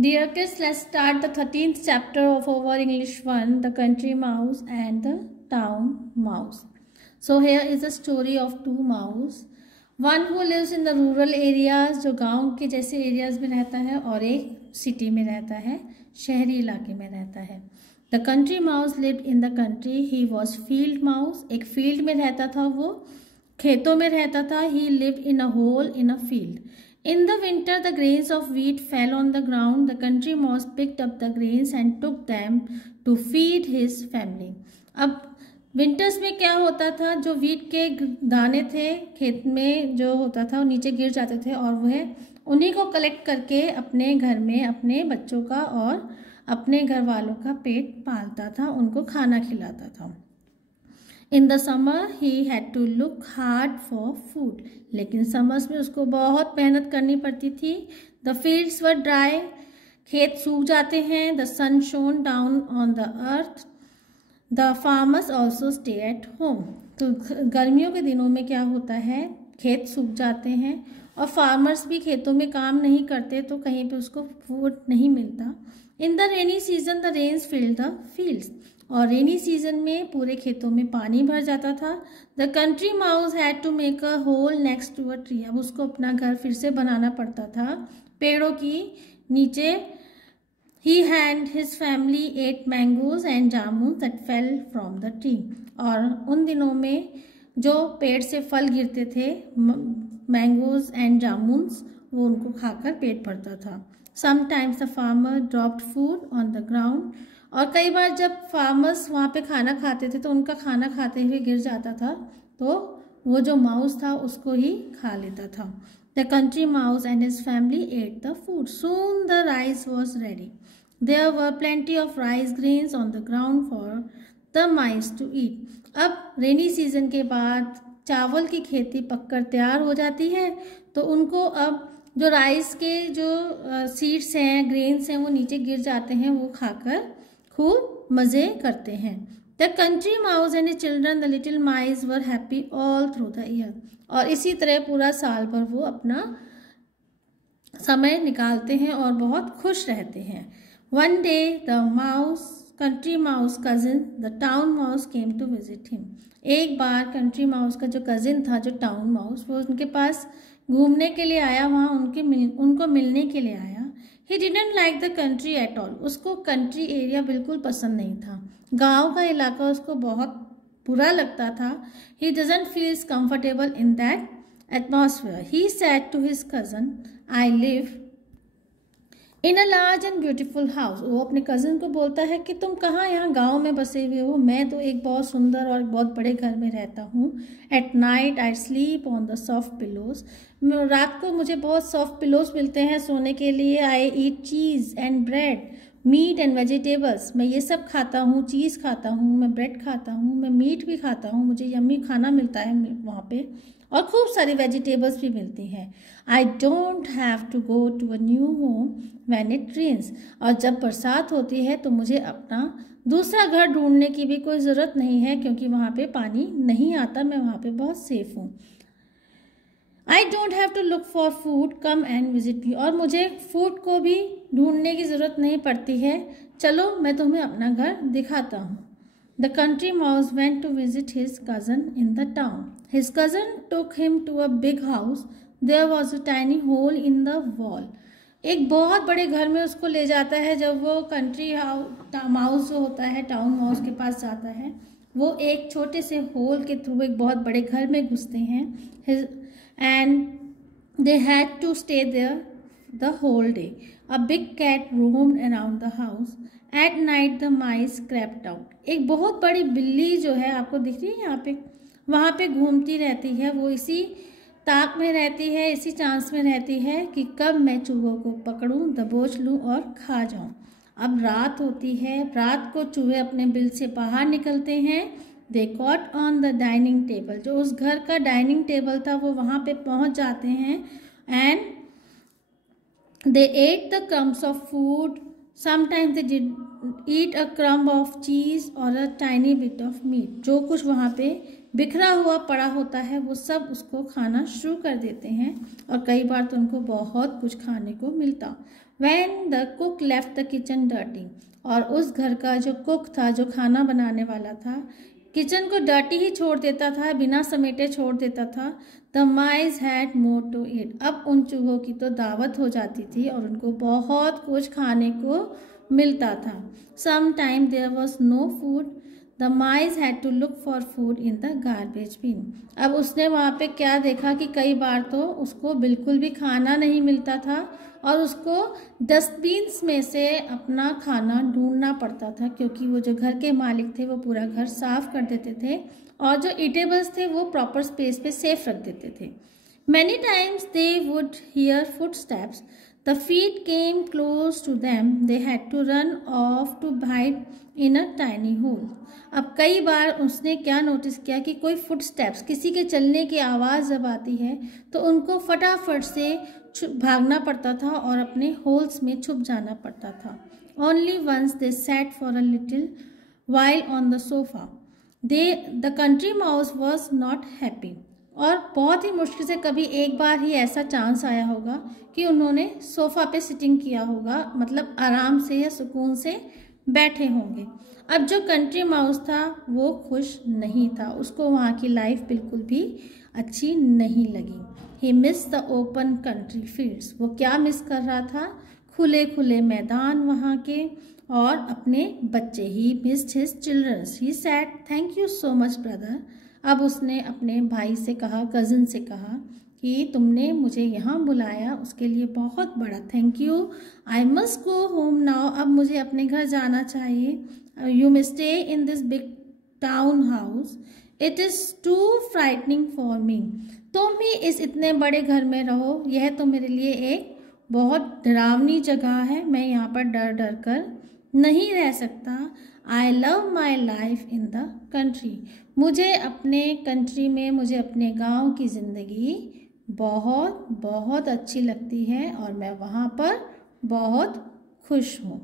Dear kids, let's start the 13th chapter of our English 1, The Country Mouse and the Town Mouse. So here is the story of two mouse. One who lives in the rural areas, जो गांव के जैसे areas में रहता है, और एक city में रहता है, शहरी इलाके में रहता है. The country mouse lived in the country. He was field mouse. एक फील्ड में रहता था, वो खेतों में रहता था. He lived in a hole in a field. In the winter, the grains of wheat fell on the ground. The country mouse picked up the grains and took them to feed his family. अब winters में क्या होता था, जो wheat के दाने थे खेत में जो होता था वो नीचे गिर जाते थे, और वह उन्हीं को कलेक्ट करके अपने घर में अपने बच्चों का और अपने घर वालों का पेट पालता था, उनको खाना खिलाता था. In the summer he had to look hard for food. लेकिन समर्स में उसको बहुत मेहनत करनी पड़ती थी. The fields were dry. खेत सूख जाते हैं. The sun shone down on the earth. The farmers also stay at home. तो गर्मियों के दिनों में क्या होता है, खेत सूख जाते हैं और फार्मर्स भी खेतों में काम नहीं करते, तो कहीं पे उसको फूड नहीं मिलता. In the rainy season the rains filled the fields. और रेनी सीजन में पूरे खेतों में पानी भर जाता था. The country mouse had to make a hole next to a tree. अब उसको अपना घर फिर से बनाना पड़ता था पेड़ों की नीचे. He and his family ate mangoes and jamun that fell from the tree. और उन दिनों में जो पेड़ से फल गिरते थे, मैंगोज एंड जामुन्स, वो उनको खाकर पेट भरता था. Sometimes the farmer dropped food on the ground. और कई बार जब फार्मर्स वहाँ पे खाना खाते थे तो उनका खाना खाते हुए गिर जाता था, तो वो जो माउस था उसको ही खा लेता था. The country mouse and his family ate the food. Soon the rice was ready. There were plenty of rice grains on the ground for the mice to eat. अब रेनी सीजन के बाद चावल की खेती पककर तैयार हो जाती है, तो उनको अब जो राइस के जो सीड्स हैं, ग्रेन्स हैं, वो नीचे गिर जाते हैं, वो खाकर खूब मजे करते हैं. The country mouse and children the little mice were happy all through the year. और इसी तरह पूरा साल भर वो अपना समय निकालते हैं और बहुत खुश रहते हैं. One day the mouse country mouse cousin the town mouse came to visit him. एक बार कंट्री माउस का जो कजिन था, जो टाउन माउस, वो उनके पास घूमने के लिए आया, वहाँ उनको मिलने के लिए आया. He didn't like the country at all. उसको कंट्री एरिया बिल्कुल पसंद नहीं था. गांव का इलाका उसको बहुत बुरा लगता था. He doesn't feel comfortable in that atmosphere. He said to his cousin, I live in a large and beautiful house. वो अपने कजिन को बोलता है कि तुम कहाँ यहाँ गांव में बसे हुए हो, मैं तो एक बहुत सुंदर और बहुत बड़े घर में रहता हूँ. At night I sleep on the soft pillows. रात को मुझे बहुत सॉफ्ट पिलोज मिलते हैं सोने के लिए. I eat cheese and bread, meat and vegetables. मैं ये सब खाता हूँ, चीज़ खाता हूँ, मैं ब्रेड खाता हूँ, मैं मीट भी खाता हूँ, मुझे यम्मी खाना मिलता है वहाँ पे, और खूब सारी वेजिटेबल्स भी मिलती हैं. I don't have to go to a new home when it rains. और जब बरसात होती है तो मुझे अपना दूसरा घर ढूंढने की भी कोई ज़रूरत नहीं है, क्योंकि वहाँ पे पानी नहीं आता, मैं वहाँ पे बहुत सेफ हूँ. I don't have to look for food, come and visit me. और मुझे फूड को भी ढूंढने की ज़रूरत नहीं पड़ती है, चलो मैं तुम्हें अपना घर दिखाता हूँ. The country mouse went to visit his cousin in the town. His cousin took him to a big house. There was a tiny hole in the wall. एक बहुत बड़े घर में उसको ले जाता है. जब वो कंट्री माउस जो होता है, टाउन माउस के पास जाता है, वो एक छोटे से होल के थ्रू एक बहुत बड़े घर में घुसते हैं. And they had to stay there the whole day. A big cat roamed around the house. At night the mice crept out. एक बहुत बड़ी बिल्ली जो है, आपको दिख रही है यहाँ पे, वहाँ पे घूमती रहती है. वो इसी ताक में रहती है, इसी चांस में रहती है कि कब मैं चूहों को पकड़ूं, दबोच लूं और खा जाऊं. अब रात होती है. रात को चूहे अपने बिल से बाहर निकलते हैं. They caught on the dining table. जो उस घर का डाइनिंग टेबल था वो वहाँ पे पहुँच जाते हैं. And they at the crumbs of food. Sometimes they did eat a crumb of cheese or a tiny bit of meat. जो कुछ वहाँ पे बिखरा हुआ पड़ा होता है वो सब उसको खाना शुरू कर देते हैं, और कई बार तो उनको बहुत कुछ खाने को मिलता. When the cook left the kitchen dirty, और उस घर का जो कुक था, जो खाना बनाने वाला था, किचन को डर्टी ही छोड़ देता था, बिना समेटे छोड़ देता था। The mice had more to eat, अब उन चूहों की तो दावत हो जाती थी और उनको बहुत कुछ खाने को मिलता था। Some time there was no food, the mice had to look for food in the garbage bin. अब उसने वहाँ पे क्या देखा कि कई बार तो उसको बिल्कुल भी खाना नहीं मिलता था और उसको डस्टबिन्स में से अपना खाना ढूंढना पड़ता था, क्योंकि वो जो घर के मालिक थे वो पूरा घर साफ कर देते थे और जो ईटेबल्स थे वो प्रॉपर स्पेस पे सेफ रख देते थे। Many times they would hear footsteps, the feet came close to them, they had to run off to hide in a tiny hole. अब कई बार उसने क्या नोटिस किया कि कोई फुटस्टेप्स, किसी के चलने की आवाज़ जब आती है तो उनको फटाफट से भागना पड़ता था और अपने होल्स में छुप जाना पड़ता था। Only once they sat for a little while on the sofa, the country mouse was not happy. और बहुत ही मुश्किल से कभी एक बार ही ऐसा चांस आया होगा कि उन्होंने सोफ़ा पे सिटिंग किया होगा, मतलब आराम से या सुकून से बैठे होंगे। अब जो कंट्री माउस था वो खुश नहीं था, उसको वहाँ की लाइफ बिल्कुल भी अच्छी नहीं लगी। He miss the open country fields, वो क्या मिस कर रहा था? खुले खुले मैदान वहाँ के और अपने बच्चे। He missed his childrens, he said thank you so much brother. अब उसने अपने भाई से कहा, कज़न से कहा कि तुमने मुझे यहाँ बुलाया उसके लिए बहुत बड़ा thank you. I must go home now, अब मुझे अपने घर जाना चाहिए। You may stay in this big town house, it is too frightening for me. तुम ही इस इतने बड़े घर में रहो, यह तो मेरे लिए एक बहुत डरावनी जगह है, मैं यहाँ पर डर डर कर नहीं रह सकता। I love my life in the country, मुझे अपने कंट्री में, मुझे अपने गाँव की ज़िंदगी बहुत बहुत अच्छी लगती है और मैं वहाँ पर बहुत खुश हूँ।